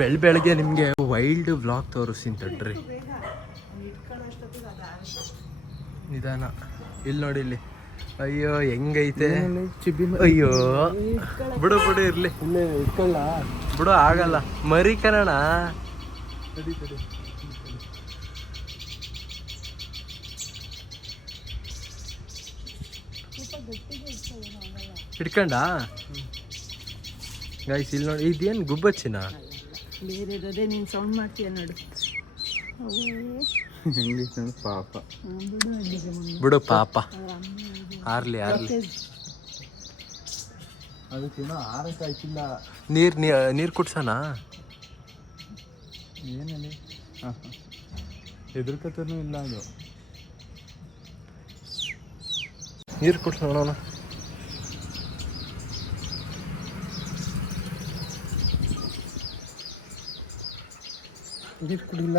ಬೆಳಗ್ಗೆ ನಿಮಗೆ wild vlog ತೋರಿಸ್ತೀನಿ ತಡ್ರಿ. ನಿಧಾನ. ಇಲ್ಲಿ ನೋಡಿ ಇಲ್ಲಿ. ಅಯ್ಯೋ ಹೆಂಗೈತೆ. ಅಯ್ಯೋ ಬಿಡು ಬಿಡು ಇರ್ಲಿ. ಬಿಡು ಆಗಲ್ಲ ಮರಿ ಕಣಣ. ಹಿಡ್ಕೊಂಡ ಗೈಸ್ ಇಲ್ಲಿ ನೋಡಿ. ಇದೇನು ಗುಬ್ಬಚ್ಚಿನ ಬೇರೆ ನೀನು ಸೌಂಡ್ ಮಾಡ್ತೀಯ ನೋಡು. ಪಾಪ ಬಿಡು ಪಾಪ. ಆರ್ಲಿ ಅದಕ್ಕೇನೋ ಆರಕ್ಕಾಯ್ತಿಲ್ಲ. ನೀರು ಕುಡ್ಸೋಣ. ಏನಲ್ಲಿ ಹೆದರ್ಕತನೂ ಇಲ್ಲ. ಅದು ನೀರು ಕುಡ್ಸೋಣ. ನೀರು ಕುಡಿಲ್ಲ.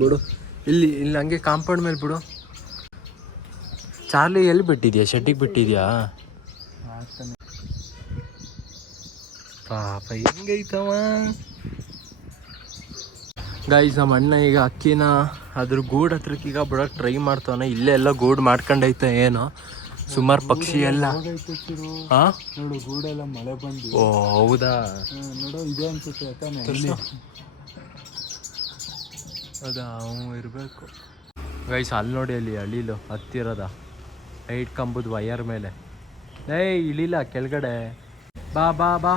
ಬಿಡು ಇಲ್ಲಿ ಹಂಗೆ ಕಾಂಪೌಂಡ್ ಮೇಲೆ ಬಿಡು. ಚಾರ್ಲಿ ಎಲ್ಲಿ ಬಿಟ್ಟಿದ್ಯಾ? ಶೆಡ್ಡಿಗೆ ಬಿಟ್ಟಿದ್ಯಾ? ಪಾಪ ಹೆಂಗೈತವ. ಗೈಸ್ ನಮ್ಮ ಅಣ್ಣ ಈಗ ಅಕ್ಕಿನ ಅದ್ರ ಗೂಡು ಹತ್ರಕ್ಕೆ ಈಗ ಬಿಡೋಕೆ ಟ್ರೈ ಮಾಡ್ತಾವನೆ. ಇಲ್ಲೇ ಎಲ್ಲ ಗೂಡು ಮಾಡ್ಕೊಂಡೈತೆ ಏನೋ ಸುಮಾರು ಪಕ್ಷಿ ಎಲ್ಲ. ಹಾಂ ನೋಡು ಗೂಡೆಲ್ಲ ಮಳೆ ಬಂದು. ಓ ಹೌದಾ? ನೋಡು ಇದೆ ಅನ್ಸುತ್ತೆ ತಾನೆ. ಅದಾ ಇರಬೇಕು. ಗೈಸ್ ಅಲ್ಲಿ ನೋಡಿ ಅಲ್ಲಿ ಅಳಿಲು ಹತ್ತಿರದ ಹೈಟ್ ಕಂಬದ ವಯರ್ ಮೇಲೆ. ಇಳಿಲ್ಲ ಕೆಳಗಡೆ. ಬಾ ಬಾ ಬಾ.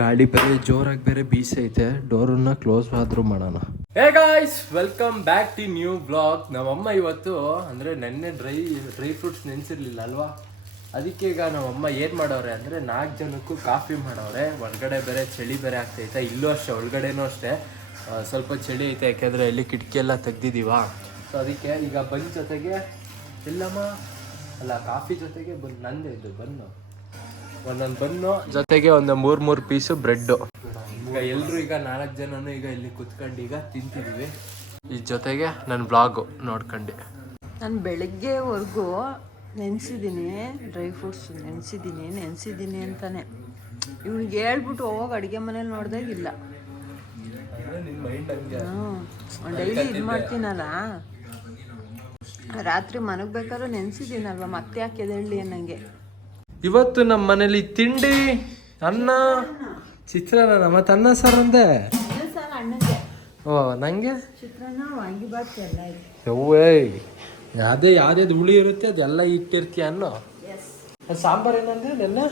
ಗಾಡಿ ಬೇರೆ ಜೋರಾಗಿ ಬೇರೆ ಬೀಸೈತೆ. ಡೋರನ್ನ ಕ್ಲೋಸ್ ಆದ್ರೂ ಮಾಡೋಣ. Hey guys, welcome back to new blog. ನಮ್ಮಮ್ಮ ಇವತ್ತು ಅಂದರೆ ನೆನ್ನೆ ಡ್ರೈ ಫ್ರೂಟ್ಸ್ ನೆನೆಸಿರ್ಲಿಲ್ಲ ಅಲ್ವಾ, ಅದಕ್ಕೆ ಈಗ ನಮ್ಮಮ್ಮ ಏನು ಮಾಡವ್ರೆ ಅಂದರೆ 4 ಜನಕ್ಕೂ ಕಾಫಿ ಮಾಡವ್ರೆ. ಹೊರಗಡೆ ಬೇರೆ ಚಳಿ ಬೇರೆ ಆಗ್ತೈತೆ. ಇಲ್ಲೂ ಅಷ್ಟೇ, ಒಳಗಡೆನೂ ಅಷ್ಟೇ ಸ್ವಲ್ಪ ಚಳಿ ಐತೆ. ಯಾಕೆಂದರೆ ಇಲ್ಲಿ ಕಿಟಕಿ ಎಲ್ಲ ತೆಗ್ದಿದ್ದೀವ. ಸೊ ಅದಕ್ಕೆ ಈಗ ಬನ್ ಜೊತೆಗೆ ಇಲ್ಲಮ್ಮ ಅಲ್ಲ ಕಾಫಿ ಜೊತೆಗೆ ನಂದೇ ಇದು ಬನ್ನು, ಒಂದೊಂದು ಬನ್ನು ಜೊತೆಗೆ ಒಂದು 3 ಪೀಸು ಬ್ರೆಡ್ಡು. ಈಗ ಎಲ್ಲರೂ ಈಗ 4 ಜನನು ಈಗ ಇಲ್ಲಿ ಕುತ್ಕೊಂಡು ಈಗ ತಿಂತಿದ್ದೀವಿ. ಈ ಜೊತೆಗೆ ನನ್ನ ಬ್ಲಾಗು ನೋಡ್ಕೊಂಡು. ನಾನು ಬೆಳಗ್ಗೆವರೆಗೂ ನೆನೆಸಿದ್ದೀನಿ, ಡ್ರೈ ಫ್ರೂಟ್ಸ್ ನೆನೆಸಿದ್ದೀನಿ ಅಂತಾನೆ. ಇವ್ನಿಗೆ ಹೇಳ್ಬಿಟ್ಟು ಹೋಗಿ ಅಡುಗೆ ಮನೇಲಿ ನೋಡ್ದಾಗಿಲ್ಲ. ಡೈಲಿ ಇದು ಮಾಡ್ತೀನಲ್ಲ, ರಾತ್ರಿ ಮನಗ್ಬೇಕಾದ್ರೂ ನೆನೆಸಿದ್ದೀನಲ್ವ, ಮತ್ತೆ ಯಾಕೆ ಎದ್ದೇಳಲಿ ಅನ್ನಂಗೆ. ಇವತ್ತು ನಮ್ಮ ಮನೇಲಿ ತಿಂಡಿ ಅನ್ನ ಚಿತ್ರಾನ್ನ ಮತ್ತು ಅನ್ನ ಸಾರು ಅಂದೆ. ಓ ನಂಗೆ ಚಿತ್ರಾನ್ನ ವಾಂಗಿಬಾತ್ ಎಲ್ಲ ಇದೆ. ಯಾವ್ದು ಹುಳಿ ಇರುತ್ತೆ ಅದೆಲ್ಲ ಇಟ್ಟಿರ್ತೀಯ ಅನ್ನೋ. ಸಾಂಬಾರು ಏನಂದ್ರೆ ನೆನ್ನೆ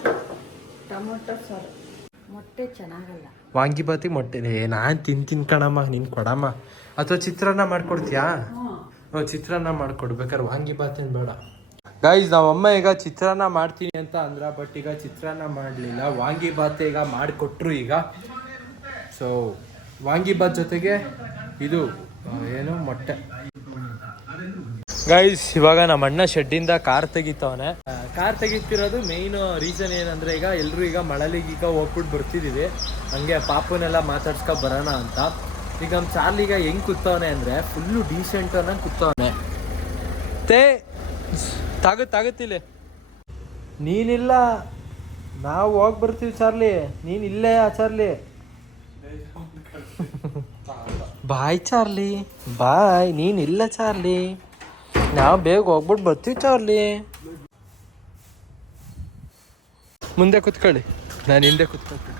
ಟೊಮೊಟೊ ಸಾರು. ಮೊಟ್ಟೆ ಚೆನ್ನಾಗಲ್ಲ. ವಾಂಗಿಬಾತಿಗೆ ಮೊಟ್ಟೆ ನಾನು ತಿಂತೀನಿ ಕಣಮ್ಮ, ನೀನು ಕೊಡಮ್ಮ. ಅಥವಾ ಚಿತ್ರಾನ್ನ ಮಾಡ್ಕೊಡ್ತೀಯಾ? ಚಿತ್ರಾನ್ನ ಮಾಡ್ಕೊಡ್ಬೇಕಾದ್ರೆ ವಾಂಗಿಬಾತೇನು ಬೇಡ. ಗೈಸ್ ನಮ್ಮಮ್ಮ ಈಗ ಚಿತ್ರಾನ್ನ ಮಾಡ್ತೀನಿ ಅಂತ ಅಂದ್ರ, ಬಟ್ ಈಗ ಚಿತ್ರಾನ್ನ ಮಾಡಲಿಲ್ಲ, ವಾಂಗಿಬಾತ್ ಈಗ ಮಾಡಿಕೊಟ್ರು ಈಗ. ಸೊ ವಾಂಗಿಬಾತ್ ಜೊತೆಗೆ ಇದು ಏನು ಮೊಟ್ಟೆ. ಗೈಸ್ ಇವಾಗ ನಮ್ಮ ಅಣ್ಣ ಶೆಡ್ಡಿಂದ ಕಾರ್ ತೆಗಿತವನೆ. ಕಾರ್ ತೆಗಿತಿರೋದು ಮೇಯ್ನ್ ರೀಸನ್ ಏನಂದ್ರೆ, ಈಗ ಎಲ್ಲರೂ ಈಗ ಮಳಲಿಗೆ ಈಗ ಹೋಗ್ಬಿಟ್ಟು ಬರ್ತಿದ್ದೀವಿ, ಹಂಗೆ ಪಾಪುನೆಲ್ಲ ಮಾತಾಡ್ಸ್ಕೊ ಬರೋಣ ಅಂತ. ಈಗ ನಮ್ಮ ಚಾರ್ಲಿಗ ಹೆಂಗ್ ಕೂತವನೆ ಅಂದ್ರೆ ಫುಲ್ಲು ಡೀಸೆಂಟ್ ಅನ್ನಂಗೆ ಕೂತವನೆ. ತಾಗುತ್ತಿಲ್ಲ ನೀನಿಲ್ಲ, ನಾವು ಹೋಗಿ ಬರ್ತೀವಿ ಚಾರ್ಲಿ, ನೀನ್ ಇಲ್ಲೇ ಚಾರ್ಲಿ. ಬಾಯ್ ಚಾರ್ಲಿ ಬಾಯ್. ನೀನಿಲ್ಲ ಚಾರ್ಲಿ, ನಾವು ಬೇಗ ಹೋಗ್ಬಿಟ್ಟು ಬರ್ತೀವಿ ಚಾರ್ಲಿ. ಮುಂದೆ ಕುತ್ಕೊಳ್ಳಿ, ನಾನು ಹಿಂದೆ ಕುತ್ಕೊಳ್ತೀನಿ.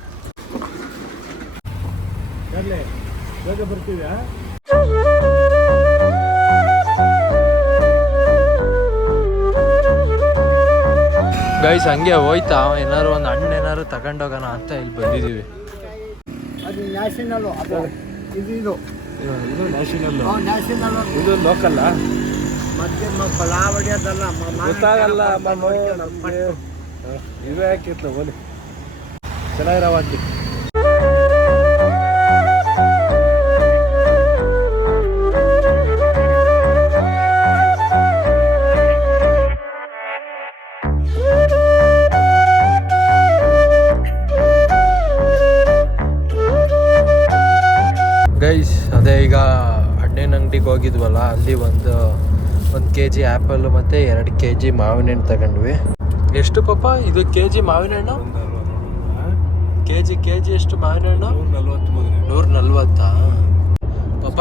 ಬೇಗ ಬರ್ತೀವಿ. ಗೈಸ್ ಹಂಗೆ ಹೋಯ್ತಾ ಏನಾರು ಒಂದು ಹಣ್ಣು ಏನಾರು ತಗೊಂಡೋಗೋಣ ಅಂತ ಇಲ್ಲಿ ಬಂದಿದ್ದೀವಿ. ಅದು ನ್ಯಾಷನಲ್, ಇದು ನ್ಯಾಷನಲ್, ಇದು ಲೋಕಲ್ಲ. ಮತ್ತೆ ಪಲಾವಡಿ ಅದಲ್ಲ ಗೊತ್ತಾಗಲ್ಲ. ಇದು ಯಾಕಿತ್ತು ಬೋಲಿ ಚೆನ್ನಾಗಿರವಾತಿ. ಗೈಸ್ ಅದೇ ಈಗ ಹಣ್ಣಿನ ಅಂಗಡಿಗೆ ಹೋಗಿದ್ವಲ್ಲ, ಅಲ್ಲಿ ಒಂದು kg ಆ್ಯಪಲ್ ಮತ್ತು 2 kg ಮಾವಿನ ಹಣ್ಣು ತಗೊಂಡ್ವಿ. ಎಷ್ಟು ಪಾಪ ಇದು kg ಮಾವಿನ ಹಣ್ಣು? ಕೆ ಜಿ ಎಷ್ಟು ಮಾವಿನ ಹಣ್ಣು? 140 ಮಗನೇ. 140. ಪಾಪ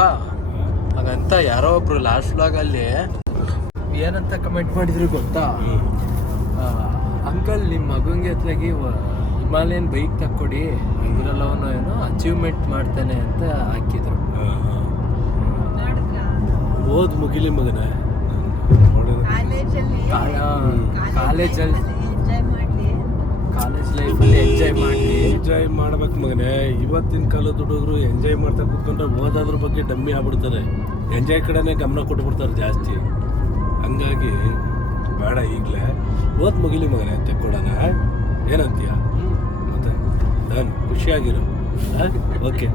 ಹಾಗಂತ ಯಾರೋ ಒಬ್ರು ಲಾಸ್ಟ್ ವ್ಲಾಗಲ್ಲಿ ಏನಂತ ಕಮೆಂಟ್ ಮಾಡಿದ್ರು ಗೊತ್ತಾ? ಅಂಕಲ್ ನಿಮ್ಮ ಮಗಂಗೆ ಎತ್ಲಾಗಿ ಹಿಮಾಲಯನ್ ಬೈಕ್ ತಕ್ಕೊಡಿ, ಇದ್ರಲ್ಲ ಅವನು ಏನೋ ಅಚೀವ್ಮೆಂಟ್ ಮಾಡ್ತಾನೆ ಅಂತ ಹಾಕಿದ್ರು. ಓದ್ ಮುಗಿಲಿ ಮಗನೇ. ಕಾಲೇಜ್ ಲೈಫಲ್ಲಿ ಎಂಜಾಯ್ ಮಾಡ್ಬೇಕು ಮಗನೇ. ಇವತ್ತಿನ ಕಾಲದ ಹುಡುಗರು ಎಂಜಾಯ್ ಮಾಡ್ತಾ ಕೂತ್ಕೊಂಡ್ರೆ ಓದೋದ್ರ ಬಗ್ಗೆ ಡಮ್ಮಿ ಆಗ್ಬಿಡ್ತಾರೆ. ಎಂಜಾಯ್ ಕಡೆನೇ ಗಮನ ಕೊಟ್ಬಿಡ್ತಾರೆ ಜಾಸ್ತಿ. ಹಂಗಾಗಿ ಬೇಡ, ಈಗಲೇ ಓದ್ ಮುಗಿಲಿ ಮಗನೇ ತೆಕ್ಕೊಡೋಣ. ಏನಂತೀಯ? ಮತ್ತೆ ಡನ್, ಖುಷಿಯಾಗಿರು. ಓಕೆ.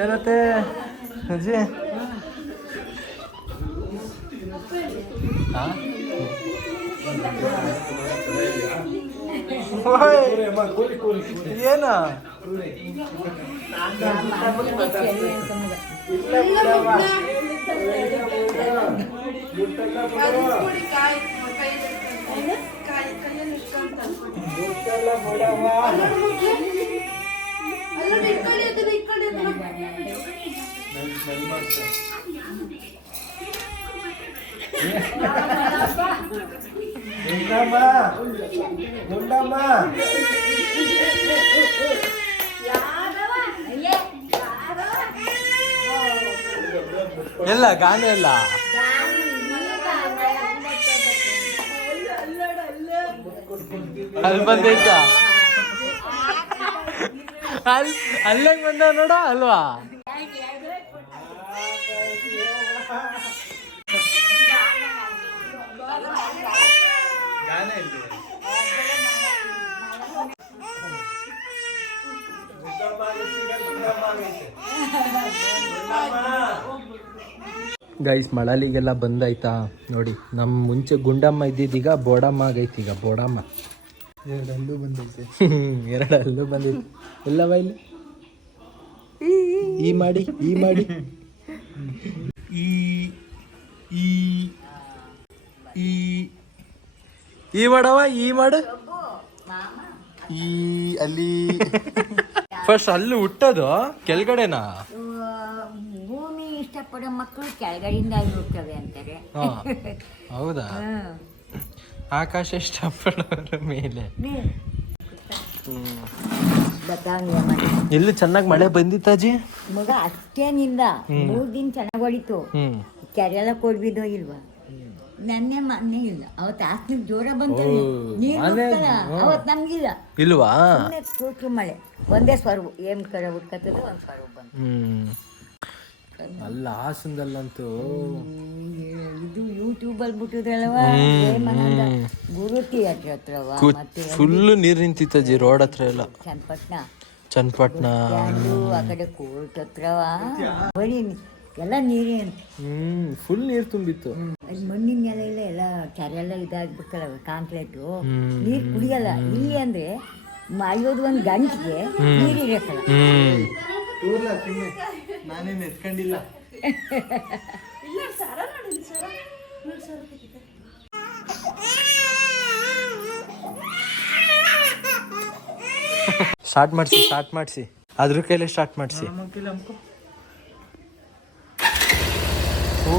ಏನತ್ತೆ ಅಜ್ಜಿ? ಏನ ಎಲ್ಲ ಗಾನ ಎಲ್ಲ ಅಲ್ಲಿ ಬಂದೈತ, ಅಲ್ಲಂಗ್ ಬಂದ ನೋಡ ಅಲ್ವಾ? ಗೈಸ್ ಮಳಲಿಗೆಲ್ಲ ಬಂದಾಯ್ತಾ ನೋಡಿ. ನಮ್ಮ ಮುಂಚೆ ಗುಂಡಮ್ಮ ಇದ್ದಿದ್ದೀಗ ಬೋಡಮ್ಮ ಆಗೈತಿ. ಈಗ ಬೋಡಮ್ಮ 2 ಹಲ್ಲು ಬಂದೈತೆ. 2 ಹಲ್ಲು ಬಂದೈತಿ. ಎಲ್ಲವ ಇಲ್ಲಿ ಈ ಮಾಡಿ ಈ ಮಾಡವ, ಈ ಮಾಡು. ಈ ಅಲ್ಲಿ ಫಸ್ಟ್ ಹಲ್ಲು ಹುಟ್ಟೋದು ಕೆಳಗಡೆನಾ? ಭೂಮಿ ಇಷ್ಟಪಡೋ ಮಕ್ಕಳು ಕೆಳಗಡೆಯಿಂದ ಹುಟ್ಟವೆ ಅಂತಾರೆ. ಹೌದಾ? ಆಕಾಶ ಇಷ್ಟಪಡೋರ ಮೇಲೆ. ಇಲ್ಲಿ ಚೆನ್ನಾಗಿ ಮಳೆ ಬಂದಿತ್ತಾಜಿ? ಮಗ ಅಷ್ಟೇನಿಲ್ಲ, 3 ದಿನ ಚೆನ್ನಾಗಿ ಹೊಡಿತು. ಕೆರೆಲ್ಲ ಕೊಡ್ಬಿದ್ದೋ ಇಲ್ವಾ? ಮೊನ್ನೆ ಇಲ್ಲ. ಅವತ್ತು ಆಸ್ನಿಗೆ ಜೋರ ಬಂತು, ನೀರು ಅವತ್ತು ನಮ್ಗಿಲ್ಲ. ಇಲ್ವಾ? ತೂತು ಮಳೆ ಒಂದೇ ಸ್ವರ್ಗು ಏನ್ ಕಡೆ ಹುಡ್ಕತ್ತದ ಒಂದ್ ಸ್ವರ್ಗು ಬಂತು. ಅಲ್ಲ ಹಾಸನದಲ್ಲಂತೂ ಇದು ಯೂಟ್ಯೂಬಲ್ಲಿ ಬಿಟ್ಟಿದ್ರಲ್ವ, ಗುರು ಥಿಯೇಟರ್ ಹತ್ರವ, ಮತ್ತೆ ಫುಲ್ಲು ನೀರು ನಿಂತಿತ್ತಜಿ ರೋಡ್ ಹತ್ರ ಎಲ್ಲ. ಚನ್ನಪಟ್ಟಣ ಆ ಕಡೆ ಕೋರ್ಟ್ ಹತ್ರವ ಬರೀ ಎಲ್ಲ ನೀರೇ. ಫುಲ್ ನೀರು ತುಂಬಿತ್ತು. ಅಲ್ಲಿ ಮಣ್ಣಿನ ನೆಲ ಇಲ್ಲ, ಎಲ್ಲ ಕೆರೆಲ್ಲ ಇದಾಗ್ಬಿಡ್ತಲ್ಲ ಕಾಂಕ್ರೀಟು, ನೀರು ಕುಡಿಯಲ್ಲ. ಇಲ್ಲಿ ಅಂದ್ರೆ 51 ಗಂಟೆಗೆ ನೀರು ಇರಕ್ಕಲ್ಲ. ನಾನೇನು ಎತ್ಕೊಂಡಿಲ್ಲ. ಸ್ಟಾರ್ಟ್ ಮಾಡಿಸಿ ಅದ್ರ ಕೈಲೇ ಸ್ಟಾರ್ಟ್ ಮಾಡಿಸಿ. ಓ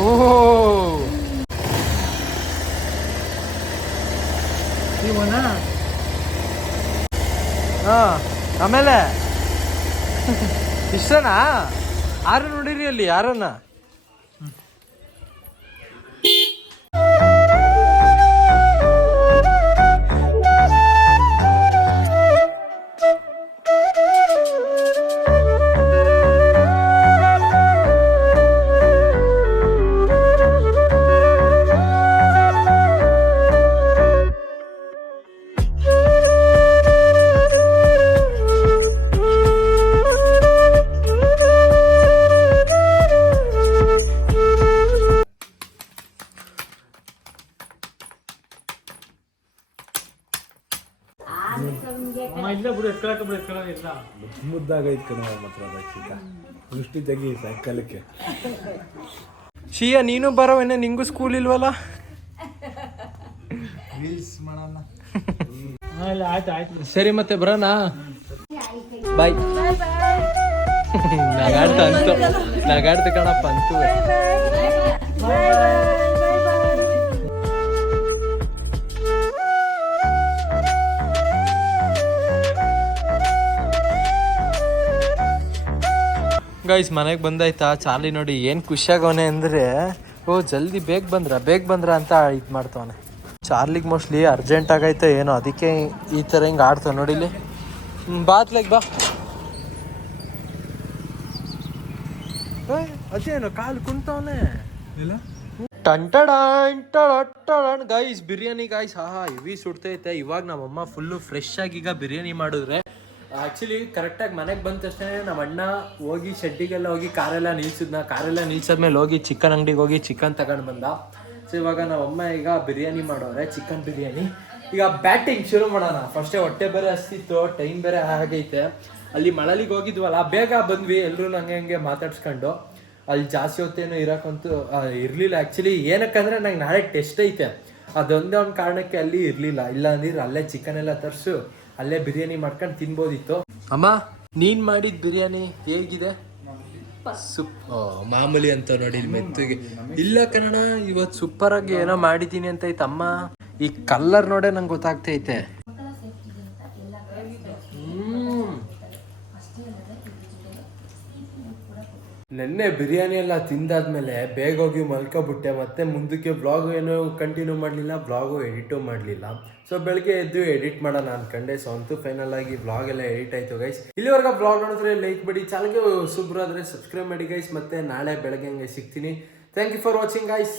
ಆಮೇಲೆ ಇಷ್ಟನಾ? ಯಾರು ನೋಡಿರಿ ಅಲ್ಲಿ ಯಾರನ್ನ? ಮುದ್ದಾಗೈತ್ ಕಣ ಮಾತ್ರ ರಕ್ಷಿತ ದೃಷ್ಟಿ ತೆಗಿ ಸಾಯಂಕಾಲಕ್ಕೆ. ಶಿಯ ನೀನು ಬರೋವೇನೆ, ನಿಂಗೂ ಸ್ಕೂಲ್ ಇಲ್ವಲ್ಲ? ಸರಿ ಮತ್ತೆ ಬರೋಣ, ಬಾಯ್. ನಗಾಡ್ತು ಕಣಪ್ಪ ಅಂತೂ. ಗೈಸ್ ಮನೆಗೆ ಬಂದಾಯ್ತಾ, ಚಾರ್ಲಿ ನೋಡಿ ಏನು ಖುಷಿಯಾಗವನೆ ಅಂದರೆ, ಓ ಜಲ್ದಿ ಬೇಗ ಬಂದ್ರ ಅಂತ ಇದು ಮಾಡ್ತವನೆ. ಚಾರ್ಲಿಗೆ ಮೋಸ್ಟ್ಲಿ ಅರ್ಜೆಂಟ್ ಆಗೈತೆ ಏನೋ, ಅದಕ್ಕೆ ಈ ಥರ ಹಿಂಗೆ ಆಡ್ತಾವ ನೋಡಿಲಿ. ಬಾತ್ಲೆಗ್ ಬಾ. ಅದೇನು ಕಾಲು ಕುಂತವನೆ ಇಲ್ಲ. ಟಂಟಡಾನ್ ಗೈಸ್, ಬಿರಿಯಾನಿ ಗೈಸ್, ಹೆವಿ ಸುಡ್ತೈತೆ. ಇವಾಗ ನಮ್ಮಮ್ಮ ಫುಲ್ಲು ಫ್ರೆಶ್ ಆಗಿ ಈಗ ಬಿರಿಯಾನಿ ಮಾಡಿದ್ರೆ. ಆ್ಯಕ್ಚುಲಿ ಕರೆಕ್ಟಾಗಿ ಮನೆಗೆ ಬಂದ ತಕ್ಷಣ ನಮ್ಮ ಅಣ್ಣ ಹೋಗಿ ಶೆಡ್ಡಿಗೆಲ್ಲ ಹೋಗಿ ಕಾರೆಲ್ಲ ನಿಲ್ಸಿದ್ಮೇಲೆ ಹೋಗಿ ಚಿಕನ್ ಅಂಗಡಿಗೆ ಹೋಗಿ ಚಿಕನ್ ತಗೊಂಡು ಬಂದ. ಸೊ ಇವಾಗ ನಮ್ಮಮ್ಮ ಈಗ ಬಿರಿಯಾನಿ ಮಾಡೋರೆ, ಚಿಕನ್ ಬಿರಿಯಾನಿ. ಈಗ ಬ್ಯಾಟಿಂಗ್ ಶುರು ಮಾಡೋಣ. ಫಸ್ಟೇ ಹೊಟ್ಟೆ ಬೇರೆ ಹಸ್ತಿತ್ತು, ಟೈಮ್ ಬೇರೆ ಆಗೈತೆ. ಅಲ್ಲಿ ಮಳಲಿಗೆ ಹೋಗಿದ್ವಲ್ಲ, ಬೇಗ ಬಂದ್ವಿ ಎಲ್ಲರೂ ಹಂಗೆ ಮಾತಾಡ್ಸ್ಕೊಂಡು. ಅಲ್ಲಿ ಜಾಸ್ತಿ ಹೊತ್ತೇನು ಇರೋಕ್ಕಂತೂ ಇರಲಿಲ್ಲ. ಆ್ಯಕ್ಚುಲಿ ಏನಕ್ಕಂದರೆ ನಂಗೆ ನಾಳೆ ಟೆಸ್ಟ್ ಐತೆ, ಅದೊಂದೇ ಒಂದು ಕಾರಣಕ್ಕೆ ಅಲ್ಲಿ ಇರಲಿಲ್ಲ. ಇಲ್ಲ ಅಂದ್ರೆ ಅಲ್ಲೇ ಚಿಕನ್ ಎಲ್ಲ ತರಿಸು ಅಲ್ಲೇ ಬಿರಿಯಾನಿ ಮಾಡ್ಕೊಂಡು ತಿನ್ಬೋದಿತ್ತು. ಅಮ್ಮ ನೀನು ಮಾಡಿದ ಬಿರಿಯಾನಿ ಹೇಗಿದೆ? ಮಾಮೂಲಿ ಅಂತ ನೋಡಿ ಮೆತ್ತಗೆ ಇಲ್ಲ ಕನ್ನಡ. ಇವತ್ತು ಸೂಪರಾಗಿ ಏನೋ ಮಾಡಿದ್ದೀನಿ ಅಂತ ಐತೆ ಅಮ್ಮ. ಈ ಕಲ್ಲರ್ ನೋಡೇ ನಂಗೆ ಗೊತ್ತಾಗ್ತೈತೆ. ನೆನ್ನೆ ಬಿರಿಯಾನಿ ಎಲ್ಲ ತಿಂದಾದ್ಮೇಲೆ ಬೇಗ ಹೋಗಿ ಮಲ್ಕೊಬಿಟ್ಟೆ. ಮತ್ತೆ ಮುಂದಕ್ಕೆ ಬ್ಲಾಗು ಏನೋ ಕಂಟಿನ್ಯೂ ಮಾಡಲಿಲ್ಲ, ಬ್ಲಾಗು ಎಡಿಟು ಮಾಡಲಿಲ್ಲ. ಸೊ ಬೆಳಗ್ಗೆ ಎದ್ದು ಎಡಿಟ್ ಮಾಡೋಣ ಅನ್ಕೊಂಡೆ. ಸೊ ಅಂತೂ ಫೈನಲ್ ಆಗಿ ಬ್ಲಾಗ್ ಎಲ್ಲ ಎಡಿಟ್ ಆಯಿತು ಗೈಸ್. ಇಲ್ಲಿವರೆಗೆ ಬ್ಲಾಗ್ ನೋಡಿದ್ರೆ ಲೈಕ್ ಮಾಡಿ, ಚಾನಲ್ಗೆ ಸುಬ್ರಾದ್ರೆ ಸಬ್ಸ್ಕ್ರೈಬ್ ಮಾಡಿ ಗೈಸ್. ಮತ್ತೆ ನಾಳೆ ಬೆಳಗ್ಗೆ ಹಂಗೆ ಸಿಗ್ತೀನಿ. Thank you for watching guys.